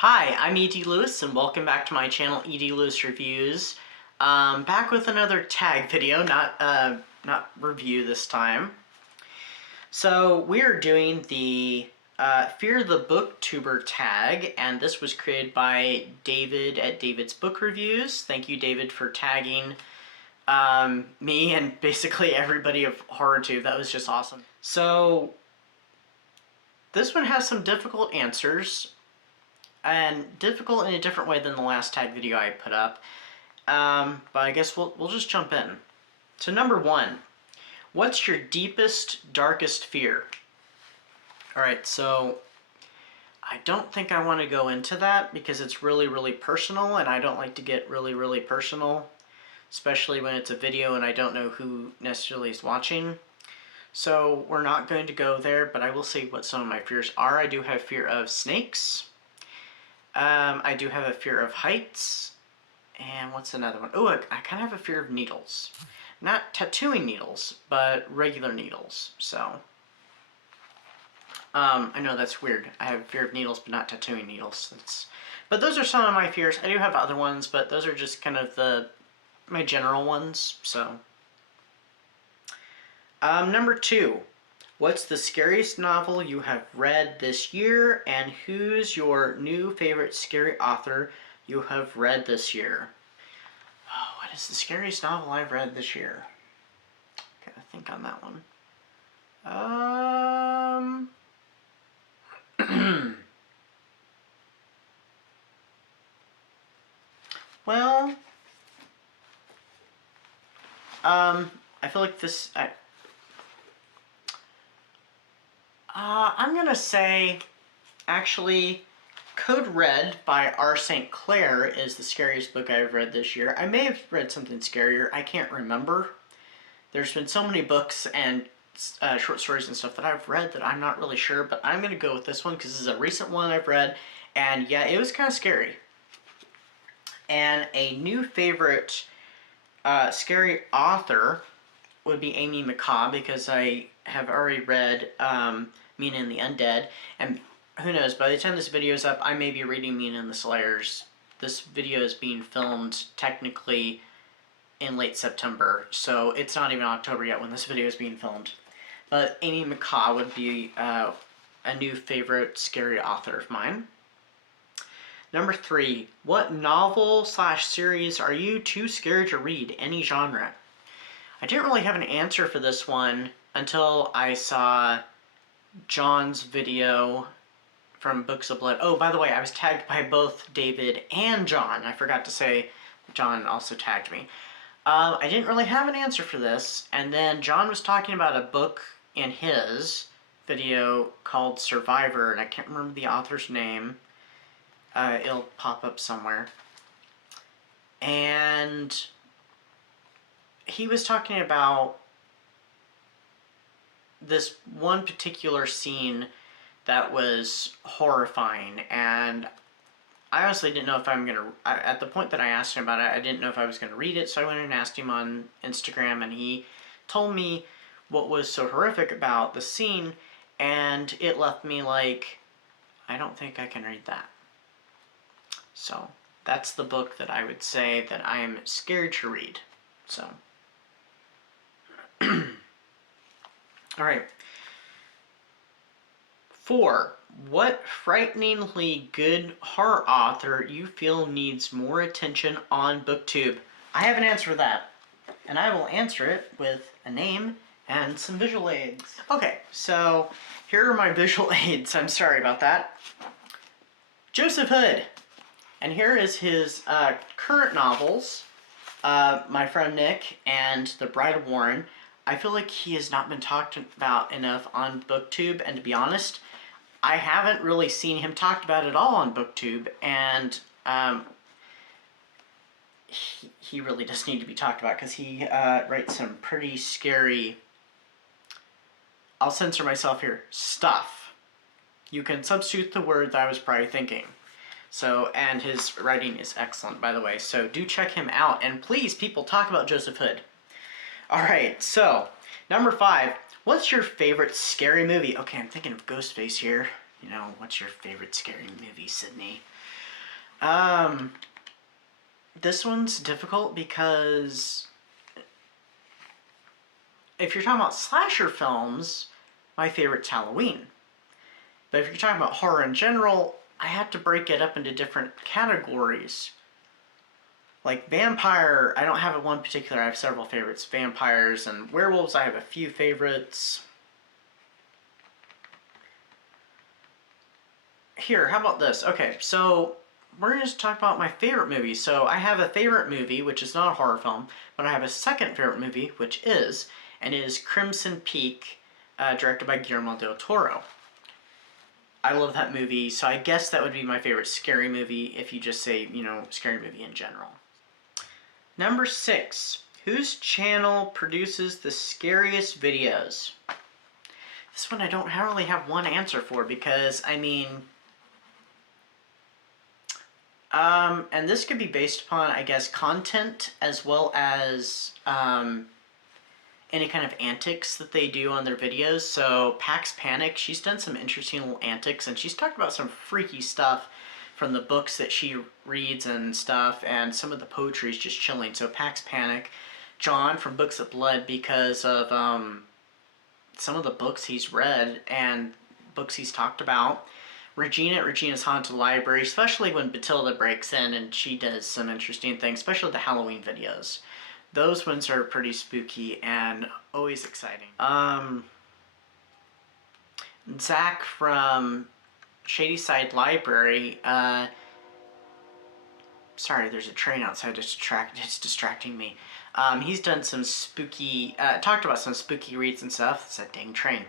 Hi, I'm E.D. Lewis, and welcome back to my channel, E.D. Lewis Reviews. Back with another tag video, not review this time. So we're doing the Fear the BookTuber Tag, and this was created by David at David's Book Reviews. Thank you, David, for tagging me and basically everybody of HorrorTube. That was just awesome. So this one has some difficult answers, and difficult in a different way than the last tag video I put up. But I guess we'll just jump in. So number one, what's your deepest, darkest fear? Alright, so I don't think I want to go into that because it's really, really personal, and I don't like to get really, really personal, especially when it's a video and I don't know who necessarily is watching. So we're not going to go there, but I will say what some of my fears are. I do have fear of snakes. I do have a fear of heights, and what's another one? Oh, I kind of have a fear of needles. Not tattooing needles, but regular needles, so. I know that's weird. I have a fear of needles, but not tattooing needles. But those are some of my fears. I do have other ones, but those are just kind of my general ones, so. Number two. What's the scariest novel you have read this year, and who's your new favorite scary author you have read this year? Oh, what is the scariest novel I've read this year? Gotta think on that one. Well, I feel like this. I'm gonna say, actually, Code Red by R. St. Clair is the scariest book I've read this year. I may have read something scarier. I can't remember. There's been so many books and short stories and stuff that I've read that I'm not really sure, but I'm gonna go with this one because this is a recent one I've read, and yeah, it was kind of scary. And a new favorite scary author would be Amy McCaw, because I have already read Mina and the Undead, and who knows, by the time this video is up, I may be reading Mina and the Slayers. This video is being filmed technically in late September, so it's not even October yet when this video is being filmed. But Amy McCaw would be a new favorite scary author of mine. Number three, what novel/series are you too scared to read, any genre? I didn't really have an answer for this one until I saw John's video from Books of Blood. Oh, by the way, I was tagged by both David and John. I forgot to say John also tagged me. I didn't really have an answer for this, and then John was talking about a book in his video called Survivor, and I can't remember the author's name. It'll pop up somewhere. And he was talking about this one particular scene that was horrifying, and I honestly didn't know if I'm gonna, at the point that I asked him about it, I didn't know if I was gonna read it, so I went and asked him on Instagram, and he told me what was so horrific about the scene, and it left me like, I don't think I can read that. So that's the book that I would say that I am scared to read. So alright. 4. What frighteningly good horror author you feel needs more attention on BookTube? I have an answer for that, and I will answer it with a name and some visual aids. Okay, so here are my visual aids. I'm sorry about that. Joseph Hood. And here is his current novels, My Friend Nick and The Bride of Warren. I feel like he has not been talked about enough on BookTube, and to be honest, I haven't really seen him talked about at all on BookTube, and he really does need to be talked about, because he writes some pretty scary, I'll censor myself here, stuff. You can substitute the word that I was probably thinking. So, and his writing is excellent, by the way, so do check him out, and please, people, talk about Joseph Hood. Alright, so, number 5, what's your favorite scary movie? Okay, I'm thinking of Ghostface here. You know, what's your favorite scary movie, Sydney? This one's difficult because if you're talking about slasher films, my favorite's Halloween. But if you're talking about horror in general, I have to break it up into different categories. Like vampire, I don't have one particular, I have several favorites. Vampires and werewolves, I have a few favorites. Here, how about this? Okay, so we're going to talk about my favorite movie. So I have a favorite movie, which is not a horror film, but I have a second favorite movie, which is, and it is Crimson Peak, directed by Guillermo del Toro. I love that movie, so I guess that would be my favorite scary movie if you just say, you know, scary movie in general. Number 6, whose channel produces the scariest videos? This one I don't really have one answer for because, I mean, and this could be based upon, I guess, content as well as any kind of antics that they do on their videos. So Pax Panic, she's done some interesting little antics, and she's talked about some freaky stuff from the books that she reads and stuff, and some of the poetry is just chilling. So Pax Panic, John from Books of Blood, because of some of the books he's read and books he's talked about. Regina at Regina's Haunted Library, especially when Batilda breaks in and she does some interesting things, especially the Halloween videos. Those ones are pretty spooky and always exciting. Zach from Shadyside Library, sorry, there's a train outside, it's distracting me. He's done some spooky, talked about some spooky reads and stuff. It's that dang train.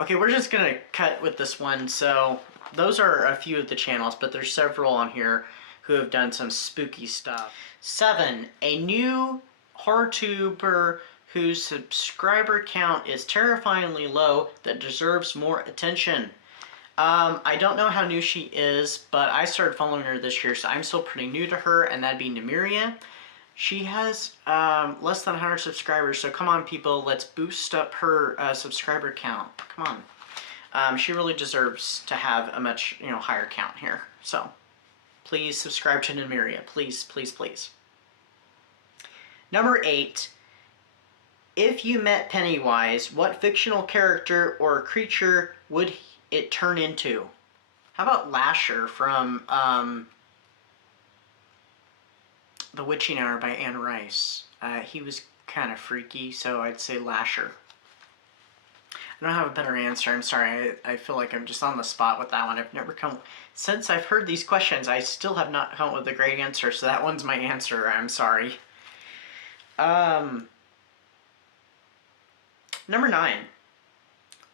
Okay, we're just gonna cut with this one. So those are a few of the channels, but there's several on here who have done some spooky stuff. 7, a new HorrorTuber whose subscriber count is terrifyingly low that deserves more attention. I don't know how new she is, but I started following her this year, so I'm still pretty new to her, and that'd be Nemiria. She has less than 100 subscribers, so come on, people, let's boost up her subscriber count. Come on. She really deserves to have a much, you know, higher count here. So please subscribe to Nemiria. Please, please, please. Number 8. If you met Pennywise, what fictional character or creature would it turn into? How about Lasher from The Witching Hour by Anne Rice? He was kind of freaky, so I'd say Lasher. I don't have a better answer. I'm sorry. I feel like I'm just on the spot with that one. I've never come... Since I've heard these questions, I still have not come up with a great answer, so that one's my answer. I'm sorry. Number 9.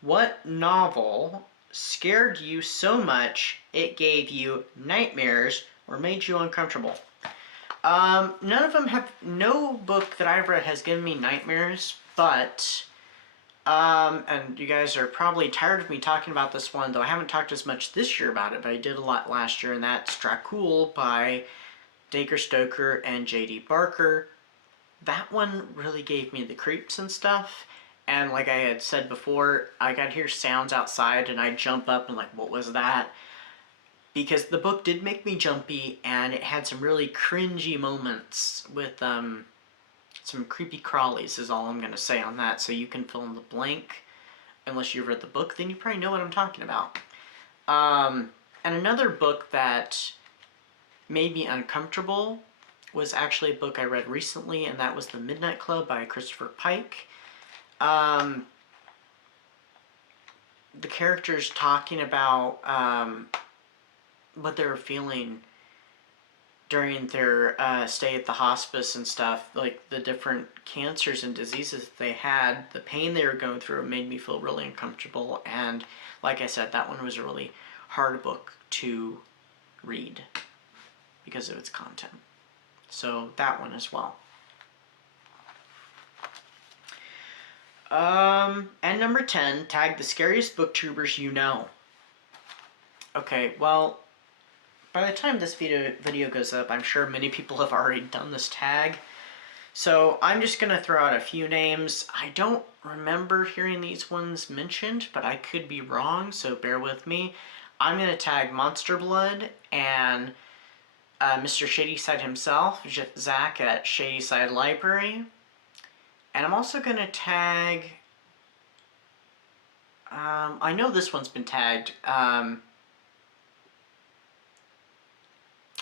What novel scared you so much it gave you nightmares or made you uncomfortable? None of them have... No book that I've read has given me nightmares, but... and you guys are probably tired of me talking about this one, though I haven't talked as much this year about it, but I did a lot last year, and that's Dracul by Dacre Stoker and J.D. Barker. That one really gave me the creeps and stuff, and like I had said before, I got hear sounds outside, and I'd jump up and like, what was that? Because the book did make me jumpy, and it had some really cringy moments with, some creepy crawlies is all I'm going to say on that, so you can fill in the blank. Unless you've read the book, then you probably know what I'm talking about. And another book that made me uncomfortable was actually a book I read recently, and that was The Midnight Club by Christopher Pike. The characters talking about what they were feeling during their stay at the hospice and stuff, like the different cancers and diseases that they had, the pain they were going through made me feel really uncomfortable, and like I said, that one was a really hard book to read because of its content. So that one as well. And number 10, tag the scariest booktubers you know. Okay, well, by the time this video goes up, I'm sure many people have already done this tag. So I'm just going to throw out a few names. I don't remember hearing these ones mentioned, but I could be wrong, so bear with me. I'm going to tag Monster Blood and Mr. Shadyside himself, Zach at Shadyside Library. And I'm also going to tag... I know this one's been tagged.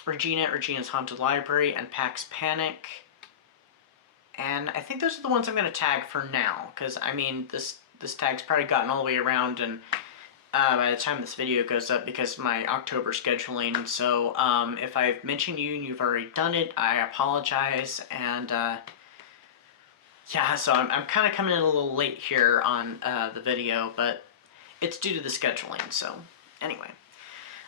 Regina at Regina's Haunted Library and Pax Panic. And I think those are the ones I'm going to tag for now, because, I mean, this tag's probably gotten all the way around, and by the time this video goes up, because of my October scheduling. So if I've mentioned you and you've already done it, I apologize. And yeah, so I'm kind of coming in a little late here on the video, but it's due to the scheduling. So anyway,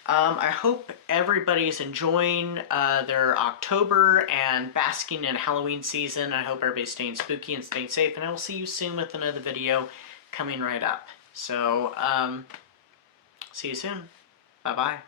I hope everybody's enjoying their October and basking in Halloween season. I hope everybody's staying spooky and staying safe, and I will see you soon with another video coming right up. So, see you soon. Bye-bye.